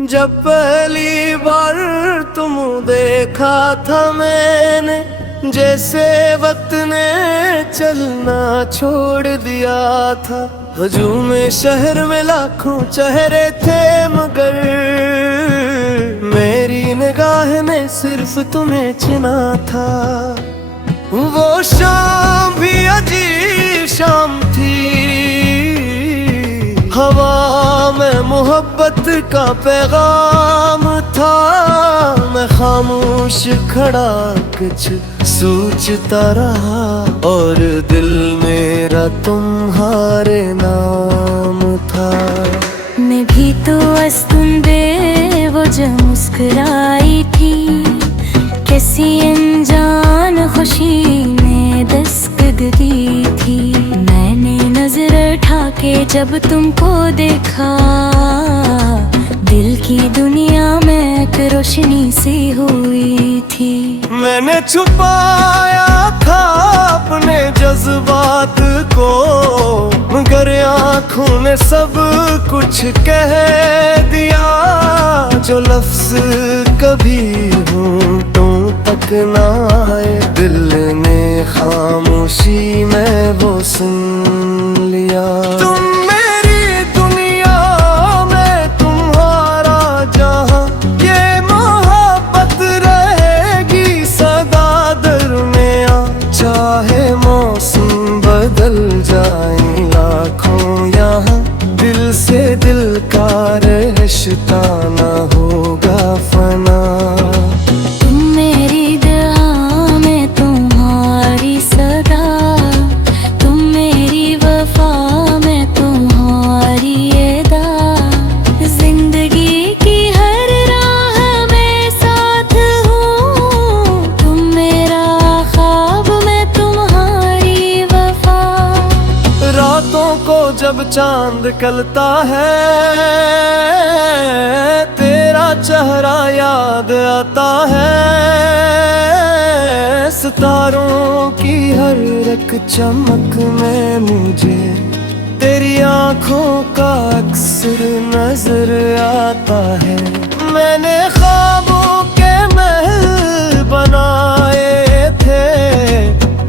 जब पहली बार तुम देखा था मैंने, जैसे वक्त ने चलना छोड़ दिया था। हजूम शहर में लाखों चेहरे थे, मगर मेरी निगाह ने सिर्फ तुम्हें चिना था। वो शाम भी अजीब शाम थी, हवा में मोहब्बत का पैगाम था। मैं खामोश खड़ा कुछ सोचता रहा, और दिल मेरा तुम्हारे नाम था। मैं भी तो अस्तुंदे वो जो मुस्कुराई थी, कैसी अनजान खुशी ने दस्तक दी थी। मैंने नजर उठा के जब तुमको देखा, दिल की दुनिया में एक रोशनी सी हुई थी। मैंने छुपाया था अपने जज्बात को, मगर आँखों ने सब कुछ कह दिया। जो लफ्ज कभी होंठों तक ना आए, दिल ने खामोशी में वो सुन लिया। तुम मेरी दुनिया में तुम्हारा जहां, ये मोहब्बत रहेगी सदा दरमियां। चाहे मौसम बदल जाए लाखों यहाँ, दिल से दिल का रिश्ता ना होगा फना। तुम मेरी दुआ में तुम्हारी सदा, तुम मेरी वफा में तुम्हारी अदा। जिंदगी की हर राह में साथ हूँ, तुम मेरा ख्वाब मैं तुम्हारी वफा। रातों को जब चांद कलता है, तेरा चेहरा याद आता है। सितारों की हर एक चमक में मुझे तेरी आंखों का अक्सर नजर आता है। मैंने ख्वाबों के महल बनाए थे,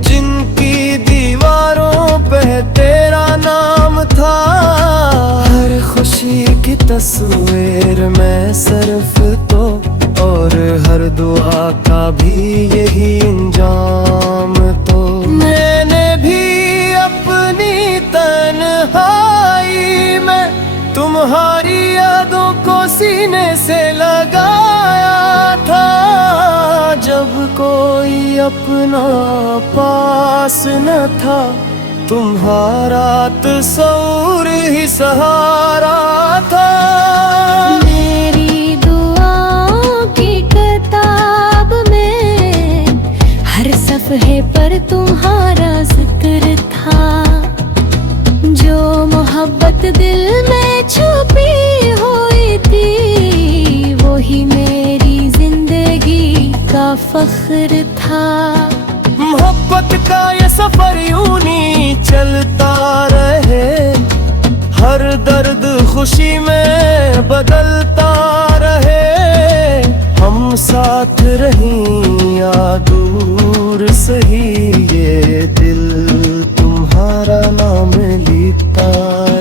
जिनकी दीवारों पे तेरा नाम था। हर खुशी की तस्वीर में सिर्फ तो, और हर दुआ का भी यही अंजाम तो। मैंने भी अपनी तन्हाई में तुम्हारी यादों को सीने से लगाया था। जब कोई अपना पास न था, तुम्हारा तस्वीर ही सहारा था। मेरी दुआओं की किताब में हर सफ़हे पर तुम्हारा जिक्र था। जो मोहब्बत दिल में छुपी हुई थी, वही मेरी जिंदगी का फख्र था। मोहब्बत का ये सफर यूं ही चलता रहे, हर दर्द खुशी में बदलता रहे। हम साथ रहीं या दूर सही, ये दिल तुम्हारा नाम लिखता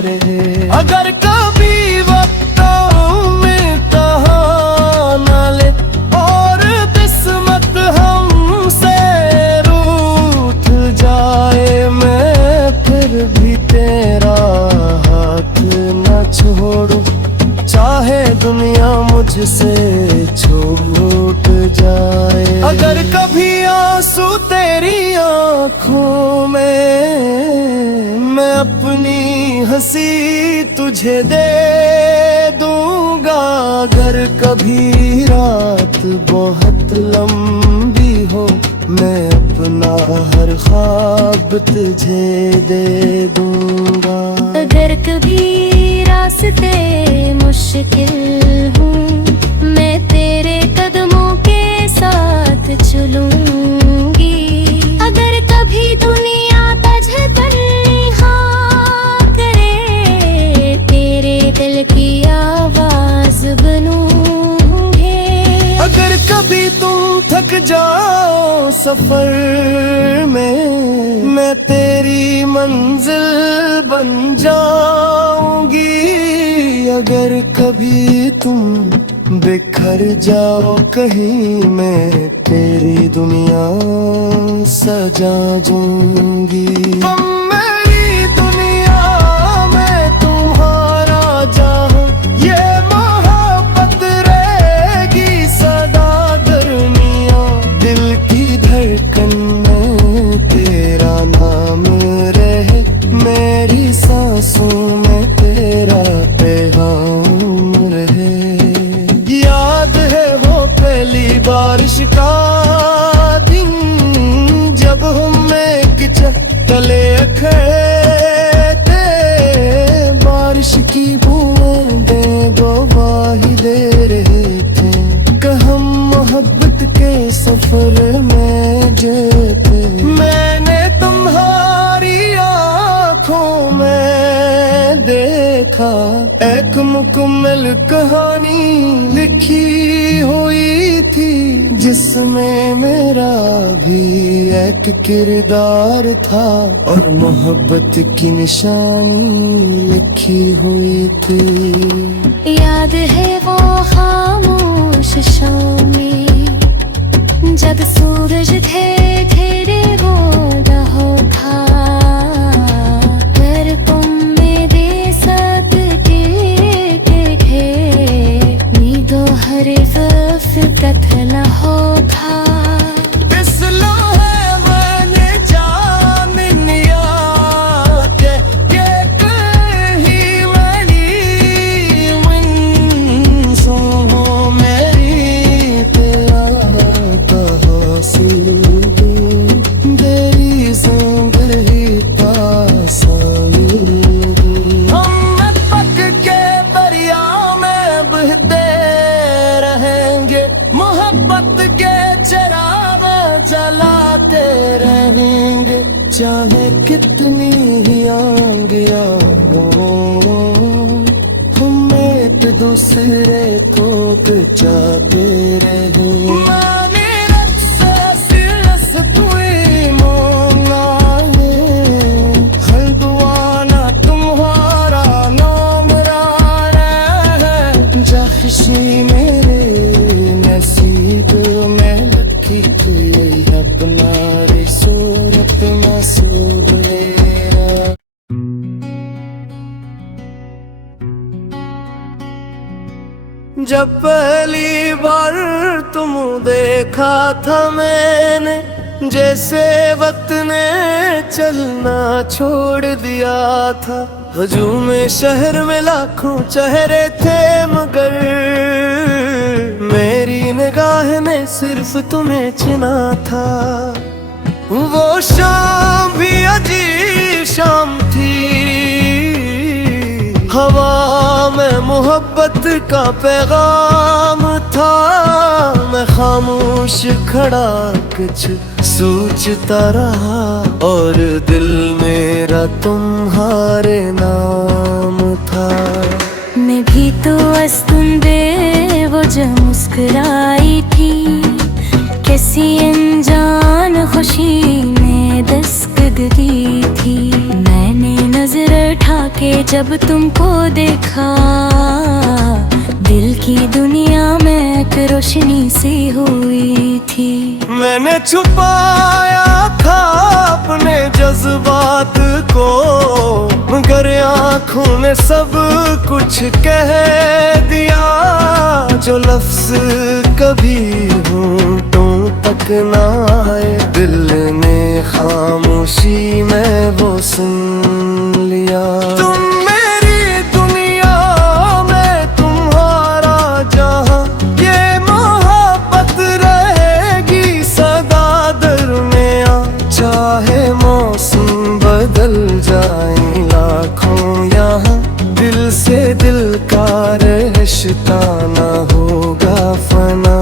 रहे। अगर कभी वक्तों में कहा न ले, और किस्मत हमसे रूठ जाए, मैं फिर भी तेरा हाथ न छोड़ूं। चाहे दुनिया मुझसे छूट जाए। अगर कभी आंसू तेरी आंखों में, मैं अपनी हंसी तुझे दे दूंगा। अगर कभी रात बहुत लंबी हो, मैं अपना हर ख्वाब तुझे दे दूंगा। अगर कभी रास्ते मुश्किल हूँ, मैं तेरे कदमों के साथ चलूंगी। अगर कभी दुनिया तुझे तन्हा करे, तेरे दिल की आवाज बनूं। जाओ सफर में, मैं तेरी मंजिल बन जाऊंगी। अगर कभी तुम बिखर जाओ कहीं, मैं तेरी दुनिया सजा दूंगी। तुम मेरी दुनिया, मैं तुम्हारा जहां, ये मोहब्बत रहेगी सदा दरमियां। दिल की धड़कन में तेरा नाम रहे, मेरी सांसों में तेरा पैगाम रहे। याद है वो पहली बारिश का दिन, जब हम एक तले खड़े थे। बारिश की बूंदें गवाही दे रहे थे कि हम मोहब्बत के सफर में जेते। मैंने तुम्हारी आँखों में देखा एक मुकम्मल कहानी लिखी हुई थी, जिसमें मेरा भी एक किरदार था और मोहब्बत की निशानी लिखी हुई थी। याद है वो खामोश शामें, जब सूरज थे तेरे वो रहो था। पर तुम मेरे साथ थे, नींदों हर वक्त कथला हो था। इस लम्हे मैंने जान लिया कि ये कहीं मेरी मंज़िल हो, मेरी प्यार का हासिल तेरी ज़िंदगी का साहिल। हम पक के दरिया में बहते रहेंगे, मोहब्बत के चिराग जलाते रहेंगे। चाहे कितनी ही आंधियां हो, हम एक दूसरे को बचाते रहेंगे। हर दुआ ना तुम्हारा नाम रहे, जाखिशी मेरे नसीब में लिखी थी अपना रे सूरत मासूब रे। जब पहली बार तुम देखा था मैंने, जैसे वक्त ने चलना छोड़ दिया था। हजूम शहर में लाखों चेहरे थे, मगर मेरी निगाह ने सिर्फ तुम्हें चिना था। वो शाम भी अजीब शाम थी, हवा में मोहब्बत का पैगाम था। मैं खामोश खड़ा कुछ सोचता रहा, और दिल मेरा तुम्हारे नाम था। मैं भी तो अस्तुंदे वो जो मुस्कुराई थी, कैसी अनजान खुशी ने दस्तक दी थी। मैंने नजर उठा के जब तुमको देखा, दिल की दुनिया में एक रोशनी सी हुई थी। मैंने छुपाया था अपने जज्बात को, मगर आँखों ने सब कुछ कह दिया। जो लफ्ज कभी होठों तक ना आए, दिल ने खामोशी में वो सुन लिया। तुम मेरी दुनिया, मैं तुम्हारा जहां, ये मोहब्बत रहेगी सदा दरमियां। चाहे मौसम बदल जाए लाखों यहाँ, दिल से दिल का रिश्ता ना होगा फना।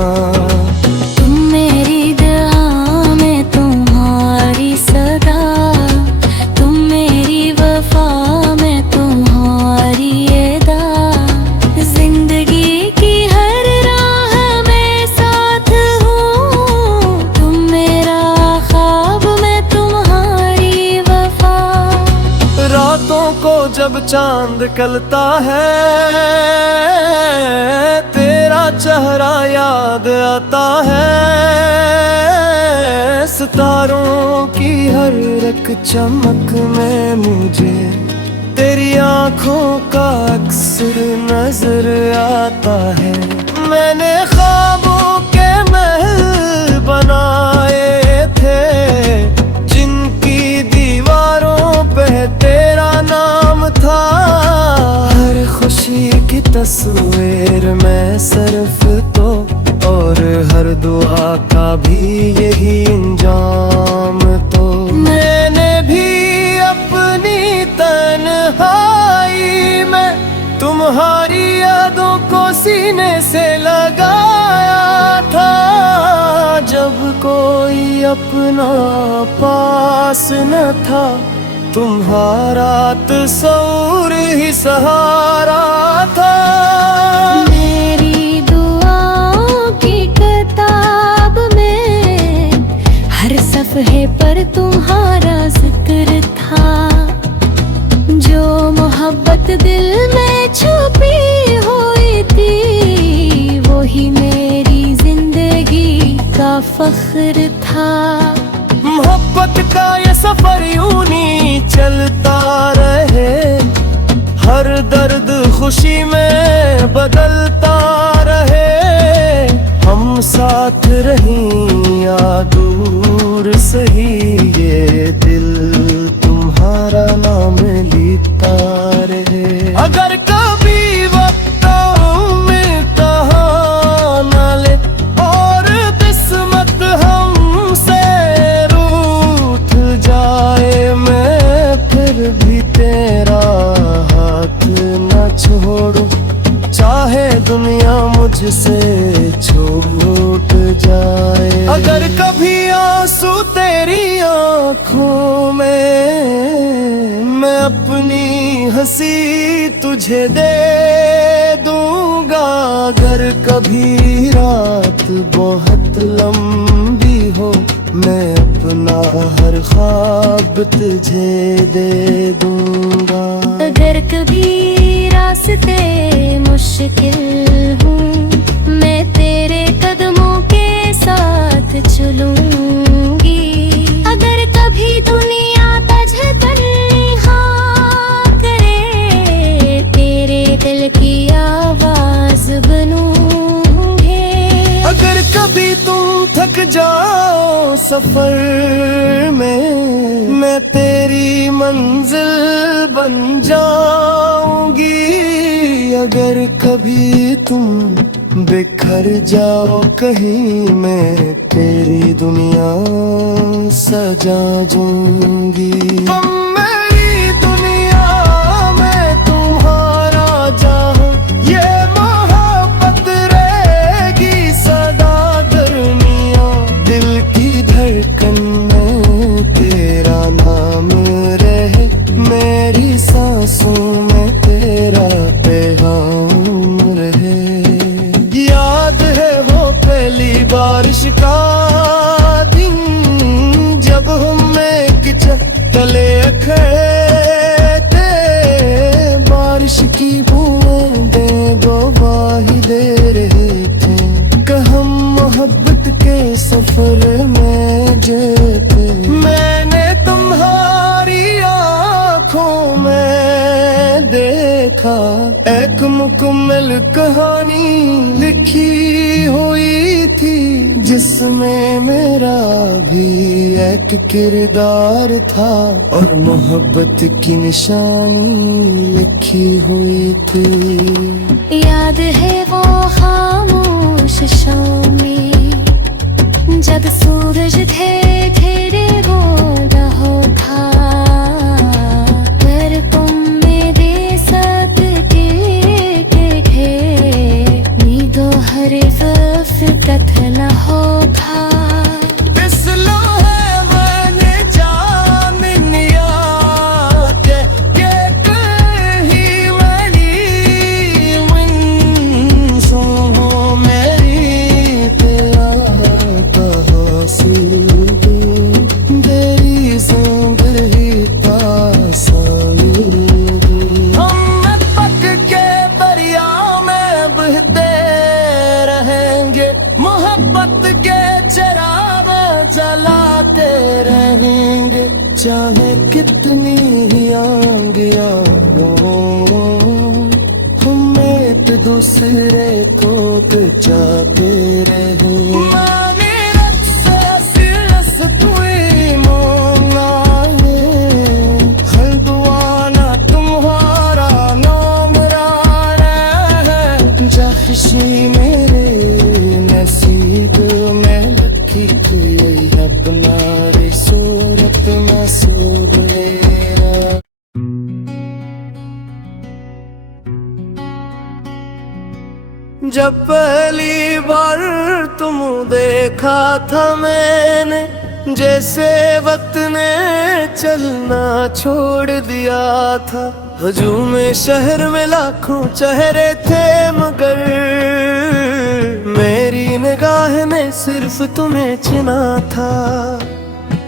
तुम मेरी दुआ में तुम्हारी सदा, तुम मेरी रातों को जब चांद कलता है, तेरा चेहरा याद आता है। सितारों की हर एक चमक में मुझे तेरी आंखों का अक्सर नजर आता है। मैंने ख्वाबों के महल बनाए थे, जिनकी दीवारों पे तेरा नाम था। हर खुशी की तस्वीर में सिर्फ तो, और हर दुआ का भी यही अंजाम तो। मैंने भी अपनी तन्हाई में तुम्हारी यादों को सीने से लगाया था। जब कोई अपना पास न था, तुम्हारा तस्वीर ही सहारा था। मेरी दुआओं की किताब में हर सफ़हे पर तुम्हारा जिक्र था। जो मोहब्बत दिल में छुपी हुई थी, वो ही मेरी जिंदगी का फख्र था। मोहब्बत का ये सफर यूं ही चलता रहे, हर दर्द खुशी में बदलता रहे। हम साथ रहीं या दूर सही, ये दिल तुम्हारा नाम लेता रहे। अगर कभी वक्त मिलता न ले और किस्मत हमसे रूठ जाए, मैं फिर भी तेरा हाथ न छोड़ूं, चाहे दुनिया मुझसे छूट जाए। अगर कभी आंसू तेरी आंखों में, मैं अपनी हंसी तुझे दे दूंगा। अगर कभी रात बहुत लंबी हो, मैं अपना हर ख्वाब तुझे दे दूंगा। अगर कभी रास्ते मुश्किल हूँ, मैं तेरे कदमों के साथ चलूंगी। अगर कभी दुनिया तुझे तन्हा करे, तेरे दिल की आवाज बनूंगी। अगर कभी तुम थक जाओ सफर में, मैं तेरी मंजिल बन जाऊंगी। अगर कभी तुम बिखर जाओ कहीं, मैं तेरी दुनिया सजा दूंगी। तुम मेरी दुनिया में तुम्हारा जहां, ये मोहब्बत रहेगी सदा दरमियां। दिल की धड़कन में तेरा नाम रहे, मेरी सांसों में तेरा पैगाम रहे। याद है वो पहली बारिश का दिन, जब हम एक तले खड़े थे। बारिश की बूंदें गवाही दे रहे थे कि हम मोहब्बत के सफर में जेते। मैंने तुम्हारी आँखों में देखा एक मुकम्मल कहानी लिखी हुई थी, जिसमें मेरा भी एक किरदार था और मोहब्बत की निशानी लिखी हुई थी। याद है वो खामोश शाम में, जब सूरज थे तेरे बोल रहा था। पर तुम मेरे साथ थे, नींदों हर ज़फ़क़त न होगा। देरी से ही पास आए। दूसरे को जाते रहे मेरे नसीब में लखी यही अपना रे सूरत में सो गया। जब पहली बार तुम देखा था मैंने, जैसे वक्त ने चलना छोड़ दिया था। हजूम शहर में लाखों चेहरे थे मगर मेरी निगाह ने सिर्फ तुम्हें चिना था।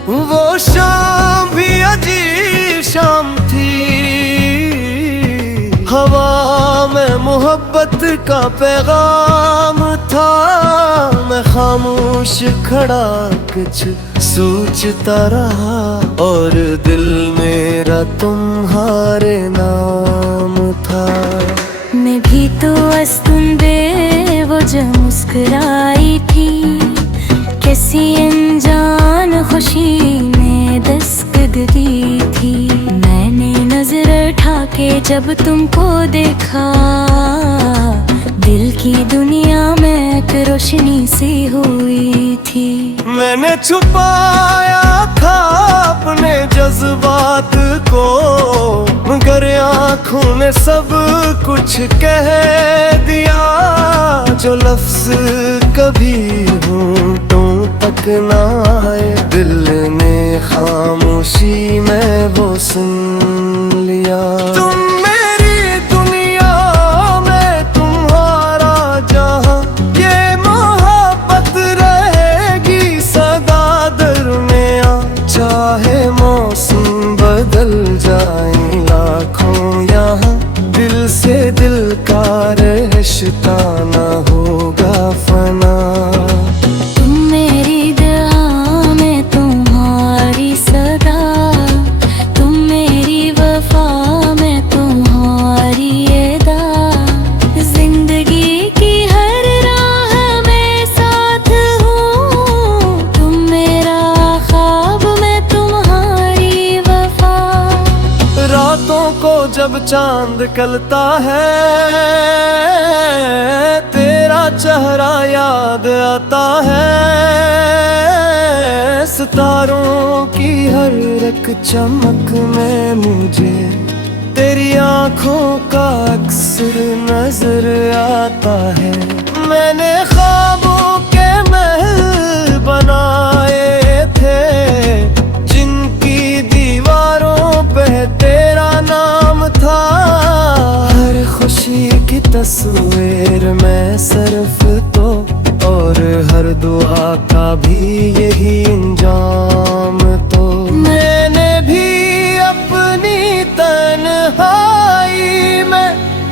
वो शाम भी अजीब शाम थी, हवा में मोहब्बत का पैगाम था। मैं खामोश खड़ा कुछ सोचता रहा और दिल मेरा तुम्हारे नाम था। मैं भी तो अस्तुंदे वो जो मुस्कुराई थी, कैसी अनजान खुशी ने दस्तक दी थी। मैंने नजर उठा के जब तुमको देखा, दिल की दुनिया में एक रोशनी सी हुई थी। मैंने छुपाया था अपने जज्बात को, मगर आँखों ने सब कुछ कह दिया। जो लफ्ज कभी होंठों तक ना आए, दिल ने खामोशी में वो सुन लिया। तुम मेरी दुनिया में तुम्हारा जहां, ये मोहब्बत रहेगी सदा दरमियां। चाहे मौसम बदल जाए लाखों यहाँ, दिल से दिल का रिश्ता ना होगा फना। तुम मेरी दुआ में तुम्हारी सदा, तुम मेरी वफा में तुम्हारी अदा। जिंदगी की हर राह में साथ हूँ, तुम मेरा ख्वाब मैं तुम्हारी वफा। रातों को जब चांद निकलता है, तेरा चेहरा याद आता है। सितारों की हर एक चमक में मुझे तेरी आंखों का अक्सर नजर आता है। मैंने ख्वाबों के महल बनाए थे, जिनकी दीवारों पे तेरा नाम था। हर खुशी की तस्वीर में सिर्फ तो, और हर दुआ का भी यही अंजाम तो। मैंने भी अपनी तन्हाई में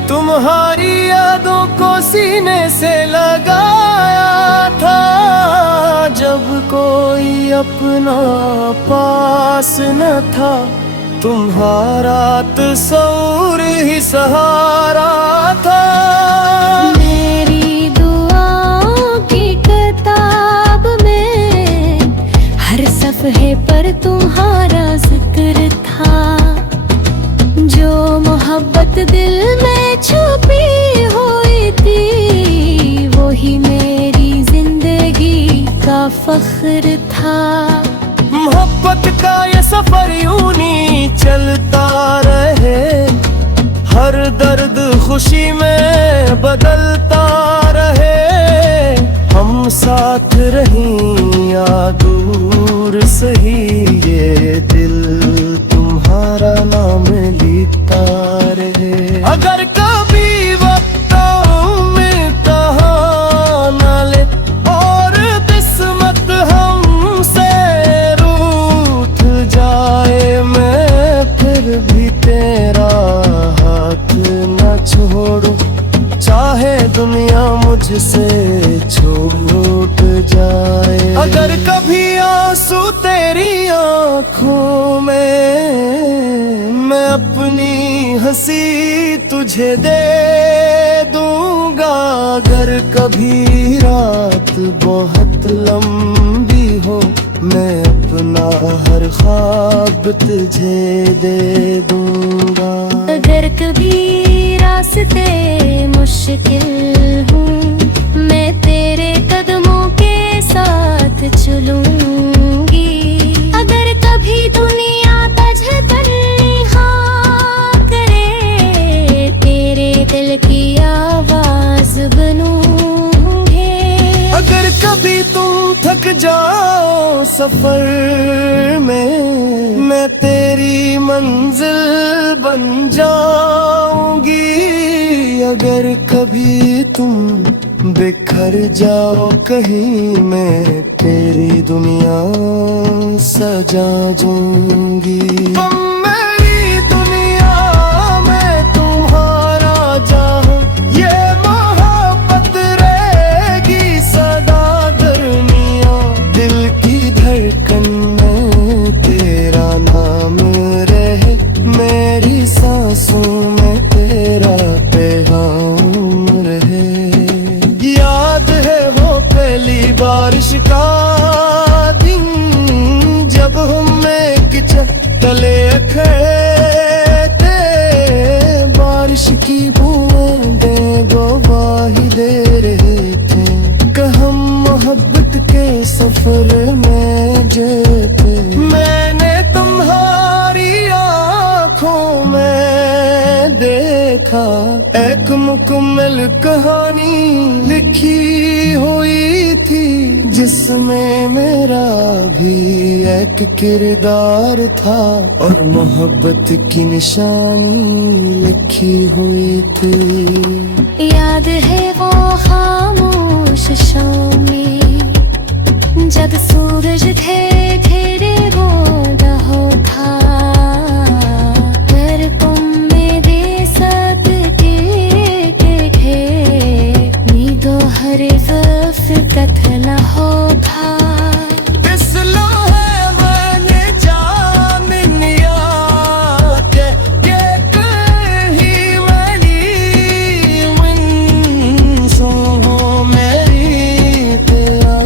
तुम्हारी यादों को सीने से लगाया था। जब कोई अपना पास न था, तुम्हारा तस्वीर ही सहारा था। मेरी दुआओं की किताब में हर सफ़हे पर तुम्हारा जिक्र था। जो मोहब्बत दिल में छुपी हुई थी, वही मेरी जिंदगी का फख्र था। मोहब्बत का ये सफर यूं ही चलता रहे, हर दर्द खुशी में बदलता रहे। हम साथ रहीं या दूर सही, ये दिल तुम्हारा नाम लिखता रहे। अगर कभी वक्त में कहा न ले और किस्मत हमसे रूठ जाए, मैं फिर भी तेरा हाथ न छोड़ूं। चाहे दुनिया मुझसे छूट जाए। अगर कभी आंसू तेरी आंखों में, मैं अपनी हंसी तुझे दे दूंगा। अगर कभी रात बहुत लंबी हो, मैं अपना हर ख्वाब तुझे दे दूंगा। अगर कभी रास्ते मुश्किल हूँ, मैं तेरे कदमों के साथ चलूंगी। अगर कभी दुनिया तुझे तन्हा करे, तेरे दिल की आवाज बनूंगी। अगर कभी तुम थक जाओ सफर में, मैं तेरी मंजिल बन जाऊंगी। अगर कभी तुम बिखर जाओ कहीं, मैं तेरी दुनिया सजा दूंगी। तुम मेरी दुनिया, मैं तुम्हारा जहां, ये मोहब्बत रहेगी सदा दरमिया। दिल की धड़कन में तेरा नाम रहे, मेरी सांसों में तेरा पैगाम रहे। याद है वो पहली बारिश का दिन, जब हम एक छत तले खड़े थे। बारिश की बूंदें गवाही दे रहे थे कि हम मोहब्बत के सफर में जेते। मैंने तुम्हारी आँखों में देखा एक मुकम्मल कहानी लिखी हुई थी, जिसमें मेरा भी एक किरदार था और मोहब्बत की निशानी लिखी हुई थी। याद है वो खामोश शामें, जब सूरज थे तेरे बोला होगा। घर में दे सब के नीदो हर वफ कथला होगा। इस लोहे मैंने जामिन याद, ये कही मेरी मंसूब हो मेरी तेरा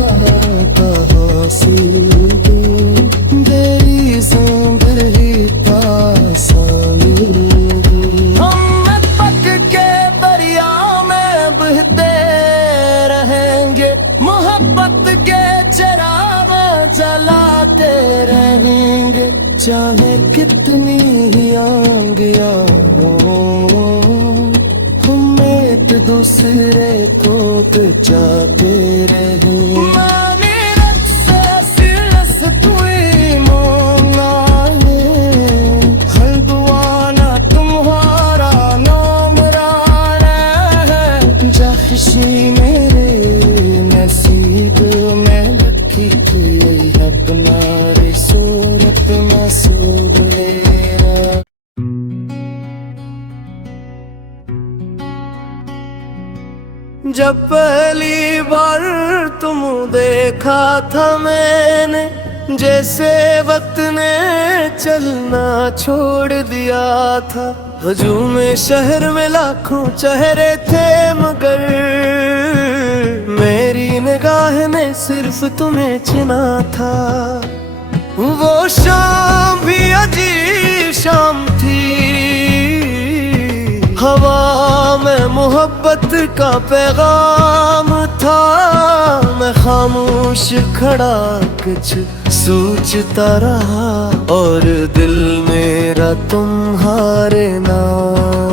कहा सुलू, तेरी जिंदगी तासालू। हम पक के दरिया में बहते रहेंगे, मोहब्बत के चिराग जलाते रहेंगे। चाहे कितनी ही आंधियां हो, हम एक दूसरे को तो चाहते रहेंगे। मेरे नसीब में लिखी थी अपना रे सूरत मसूब मेरा। जब पहली बार तुम देखा था मैंने, जैसे वक्त ने चलना छोड़ दिया था। हजूम शहर में लाखों चेहरे थे, मगर मेरी निगाह ने सिर्फ तुम्हें चिना था। वो शाम भी अजीब शाम थी, हवा में मोहब्बत का पैगाम था। मैं खामोश खड़ा कुछ सोचता रहा, और दिल मेरा तुम्हारे नाम